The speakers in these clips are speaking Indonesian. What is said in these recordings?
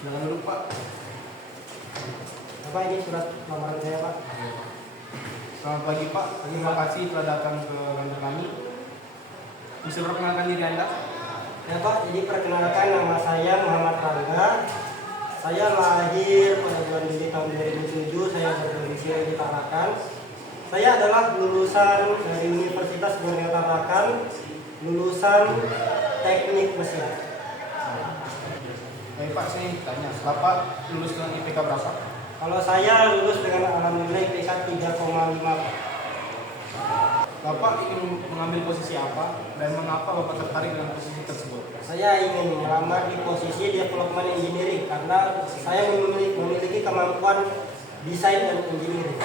Jangan dulu Pak. Apa ini surat lamaran saya Pak? Selamat pagi Pak. Terima kasih telah datang ke kantor kami. Bisa perkenalkan diri Anda? Ya Pak, jadi perkenalkan nama saya Muhammad Rangga. Saya lahir pada bulan Juli tahun 2007. Saya berdomisili di Tarakan. Saya adalah lulusan dari Universitas Borneo Tarakan, lulusan teknik mesin. Baik Pak, saya tanya, Bapak lulus dengan IPK berapa? Kalau saya lulus dengan alhamdulillah IPK 3,5 Pak. Bapak ingin mengambil posisi apa dan mengapa Bapak tertarik dengan posisi tersebut? Saya ingin melamar di posisi development engineering karena saya memiliki kemampuan desain dan engineering.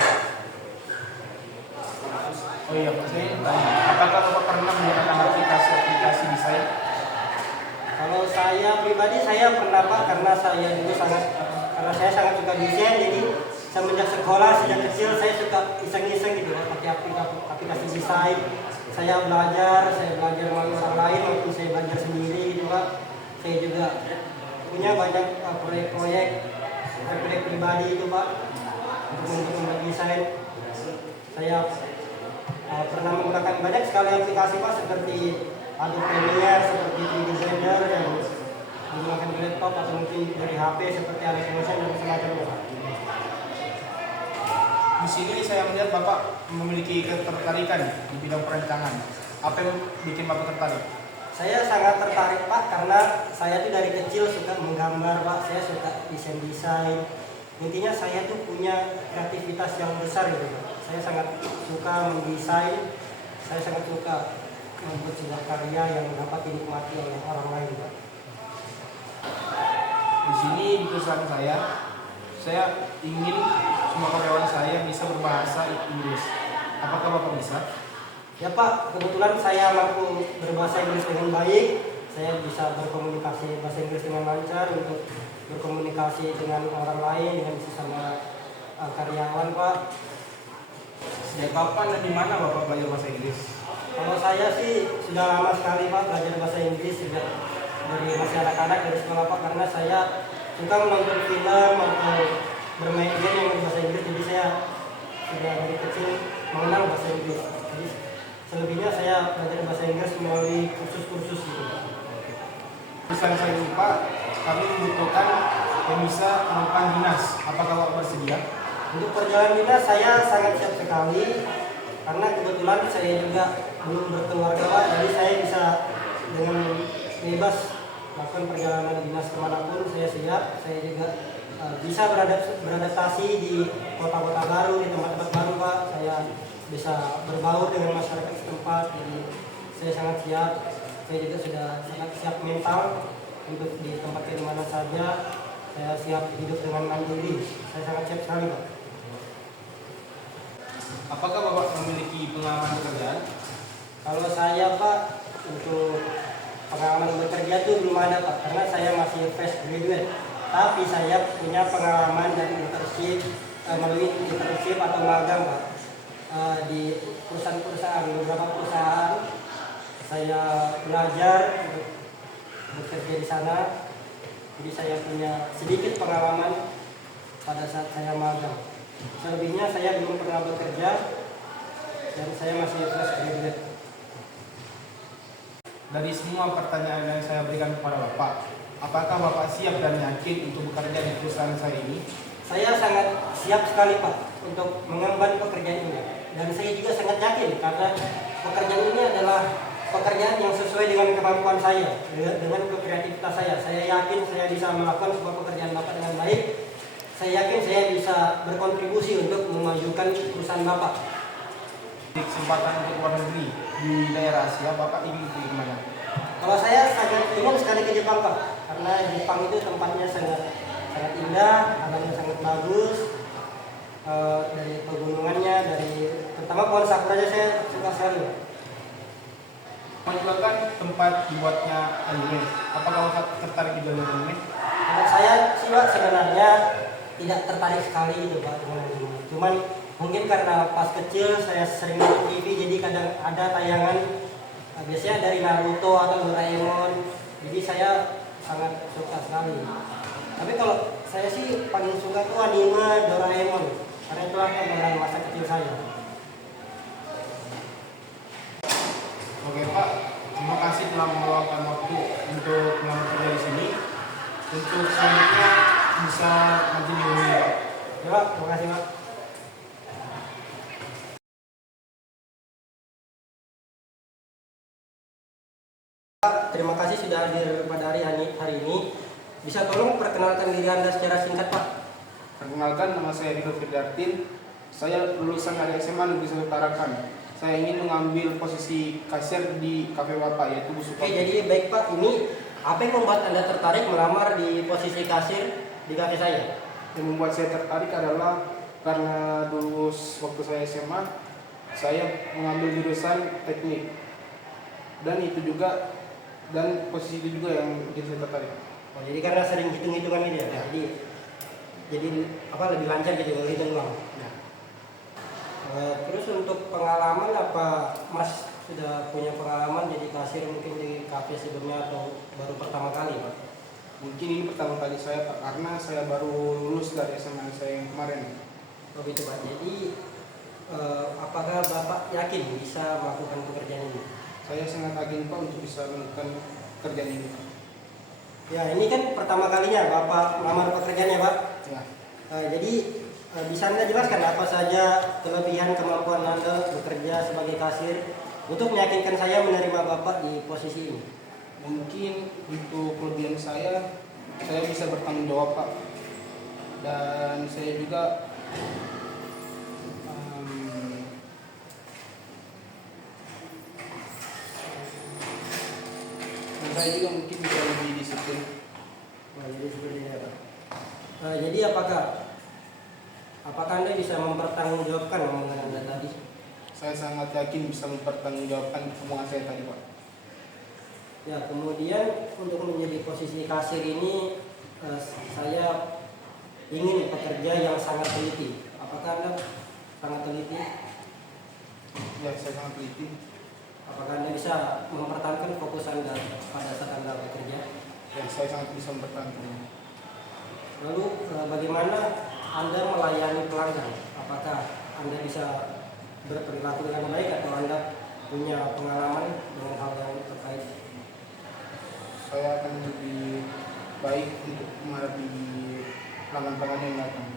Oh iya Pak, saya tanya, apakah Bapak pernah menggunakan aplikasi desain? Kalau saya pribadi saya pernah Pak, karena saya sangat suka desain, jadi semenjak sekolah sejak kecil saya suka iseng-iseng gitu pakai aplikasi desain. Saya belajar melalui orang lain maupun saya belajar sendiri gitu Pak. Saya juga punya banyak proyek pribadi itu Pak untuk mendesain. Saya pernah menggunakan banyak sekali aplikasi Pak, seperti Adobe Premiere, seperti 3D Blender yang digunakan di laptop atau mungkin dari HP seperti Alex Motion dan semacamnya Pak. Di sini saya melihat Bapak memiliki ketertarikan di bidang perancangan. Apa yang bikin Bapak tertarik? Saya sangat tertarik Pak karena saya tuh dari kecil suka menggambar Pak. Saya suka desain. Intinya saya tuh punya kreativitas yang besar gitu Pak. Saya sangat suka mendesain. Saya sangat suka membuat sebuah karya yang dapat dinikmati oleh orang lain Pak. Di sini di perusahaan saya ingin semua karyawan saya bisa berbahasa Inggris. Apakah Bapak bisa? Ya Pak, kebetulan saya mampu berbahasa Inggris dengan baik. Saya bisa berkomunikasi bahasa Inggris dengan lancar untuk berkomunikasi dengan orang lain, dengan sesama karyawan Pak. Sejak kapan dan di mana Bapak belajar bahasa Inggris? Kalau saya sih sudah lama sekali Pak belajar bahasa Inggris sejak dari masih anak-anak dari sekolah Pak, karena saya suka menonton film atau bermain game yang berbahasa Inggris, jadi saya sudah dari kecil mengenal bahasa Inggris. Jadi selebihnya saya belajar bahasa Inggris melalui kursus-kursus gitu. Perusahaan saya ini Pak, kami membutuhkan yang bisa melakukan dinas. Apakah Bapak bersedia? Untuk perjalanan dinas saya sangat siap sekali, karena kebetulan saya juga belum berkeluarga Pak, jadi saya bisa dengan bebas melakukan perjalanan dinas kemanapun saya siap. Saya juga bisa beradaptasi di kota-kota baru, di tempat-tempat baru Pak. Saya bisa berbaur dengan masyarakat setempat, jadi saya sangat siap. Saya juga sudah sangat siap mental untuk ditempatkan di mana saja. Saya siap hidup dengan mandiri. Saya sangat siap sekali Pak. Apakah Bapak memiliki pengalaman pekerjaan? Kalau saya Pak, untuk pengalaman bekerja itu belum ada Pak, karena saya masih fresh graduate. Tapi saya punya pengalaman dari internship, melalui internship atau magang Pak, di perusahaan-perusahaan, beberapa perusahaan. Saya belajar untuk bekerja di sana, jadi saya punya sedikit pengalaman pada saat saya magang. Selebihnya saya belum pernah bekerja dan saya masih fresh graduate. Dari semua pertanyaan yang saya berikan kepada Bapak, apakah Bapak siap dan yakin untuk bekerja di perusahaan saya ini? Saya sangat siap sekali Pak untuk mengemban pekerjaan ini, dan saya juga sangat yakin karena pekerjaan ini adalah pekerjaan yang sesuai dengan kemampuan saya, dengan kreativitas saya. Saya yakin saya bisa melakukan sebuah pekerjaan Bapak dengan baik. Saya yakin saya bisa berkontribusi untuk memajukan perusahaan Bapak. Di kesempatan untuk luar negeri di daerah Asia, Bapak ingin pergi kemana? Kalau saya sangat ingin sekali ke Jepang Pak, karena Jepang itu tempatnya sangat indah, alamnya sangat bagus, dari pegunungannya, dari terutama pohon sakuranya saya suka sekali Pak. Menjelaskan tempat dibuatnya anime. Apakah Bapak tertarik di dalam anime? Kalau saya sih Pak sebenarnya tidak tertarik sekali itu Pak dengan anime. Cuman mungkin karena pas kecil saya sering nonton TV, jadi kadang ada tayangan biasanya dari Naruto atau Doraemon, jadi saya sangat suka sekali. Tapi kalau saya sih paling suka tuh anime Doraemon, karena itulah kenangan masa kecil saya. Oke Pak, terima kasih telah meluangkan waktu untuk melamar kerja di sini. Untuk selanjutnya bisa nanti dihubungi Pak. Ya Pak, terima kasih Pak. Pak, terima kasih sudah hadir pada hari ini. Bisa tolong perkenalkan diri Anda secara singkat Pak? Perkenalkan, nama saya Rido Firdartin. Saya lulusan dari SMA Negeri 1 Tarakan. Saya ingin mengambil posisi kasir di kafe Bapak, yaitu Bu Oke, Suparti. jadi baik Pak, ini apa yang membuat Anda tertarik melamar di posisi kasir di kafe saya? Yang membuat saya tertarik adalah karena dulu waktu saya SMA, saya mengambil jurusan teknik. Dan posisi itu juga yang bikin saya tertarik. Oh, jadi karena sering hitung-hitungan ini ya? Ya. Jadi apa lebih lancar gitu kalau hitung uang. Ya. Terus untuk pengalaman apa Mas sudah punya pengalaman jadi kasir mungkin di kafe sebelumnya atau baru pertama kali Pak? Mungkin ini pertama kali saya Pak, karena saya baru lulus dari SMA saya yang kemarin. Oh gitu Pak. Jadi apakah Bapak yakin bisa melakukan pekerjaan ini? Saya sangat yakin Pak untuk bisa melakukan pekerjaan ini Pak. Ya ini kan pertama kalinya Bapak melamar pekerjaannya Pak. Ya. Jadi bisa Anda jelaskan apa saja kelebihan kemampuan Anda bekerja sebagai kasir untuk meyakinkan saya menerima Bapak di posisi ini? Mungkin untuk kelebihan saya bisa bertanggung jawab Pak. Dan saya juga mungkin bisa lebih disiplin. Nah, jadi seperti ini Pak. Jadi apakah Anda bisa mempertanggungjawabkan omongan Anda tadi? Saya sangat yakin bisa mempertanggungjawabkan omongan saya tadi Pak. Ya, kemudian untuk menjadi posisi kasir ini saya ingin pekerja yang sangat teliti. Apakah Anda sangat teliti? Ya, saya sangat teliti. Apakah Anda bisa mempertahankan fokus Anda pada saat Anda bekerja? Ya, saya sangat bisa mempertahankan. Lalu bagaimana Anda melayani pelanggan? Apakah Anda bisa berperilaku dengan baik atau Anda punya pengalaman dengan hal yang terkait? Saya akan lebih baik untuk menghadapi pelanggan-pelanggan yang datang.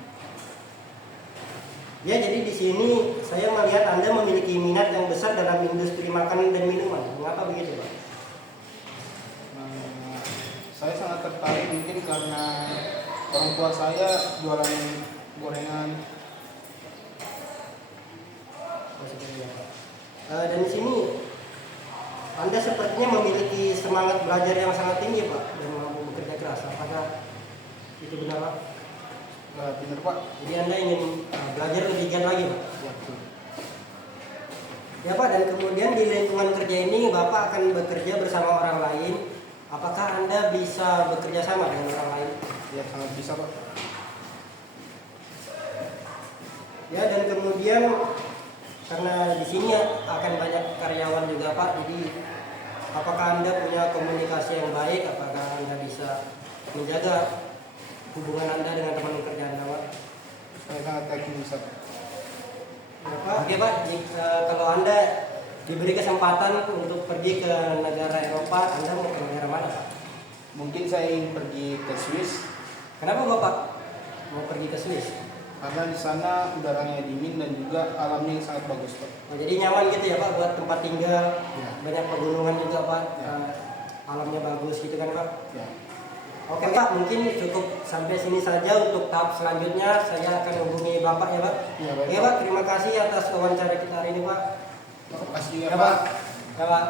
Ya, jadi di sini saya melihat Anda memiliki minat yang besar dalam industri makanan dan minuman. Mengapa begitu, Pak? Saya sangat tertarik mungkin karena orang tua saya jualan gorengan. Dan di sini Anda sepertinya memiliki semangat belajar yang sangat tinggi, Pak, dan mampu bekerja keras. Apakah itu benar, Pak? Benar Pak. Jadi Anda ingin belajar lebih giat lagi, Pak? Ya, betul. Ya Pak, dan kemudian di lingkungan kerja ini Bapak akan bekerja bersama orang lain. Apakah Anda bisa bekerja sama dengan orang lain? Ya, sangat bisa Pak. Ya, dan kemudian karena di sini akan banyak karyawan juga Pak, jadi apakah Anda punya komunikasi yang baik? Apakah Anda bisa menjaga hubungan Anda dengan teman kerja Anda, Pak? Saya sangat yakin bisa Pak. Ya, Pak. Oke Pak, kalau Anda diberi kesempatan untuk pergi ke negara Eropa, Anda mau ke negara mana Pak? Mungkin saya ingin pergi ke Swiss. Kenapa Bapak mau pergi ke Swiss? Karena di sana udaranya dingin dan juga alamnya sangat bagus Pak. Oh, jadi nyaman gitu ya Pak buat tempat tinggal, Ya. banyak pegunungan juga Pak, Ya. alamnya bagus gitu kan Pak. Ya. Oke Pak, mungkin cukup sampai sini saja untuk tahap selanjutnya. Saya akan hubungi Bapak ya Pak. Ya, baik, Oke Pak, terima kasih atas wawancara kita hari ini Pak. Terima kasih juga Ya Pak. Pak. Ya Pak.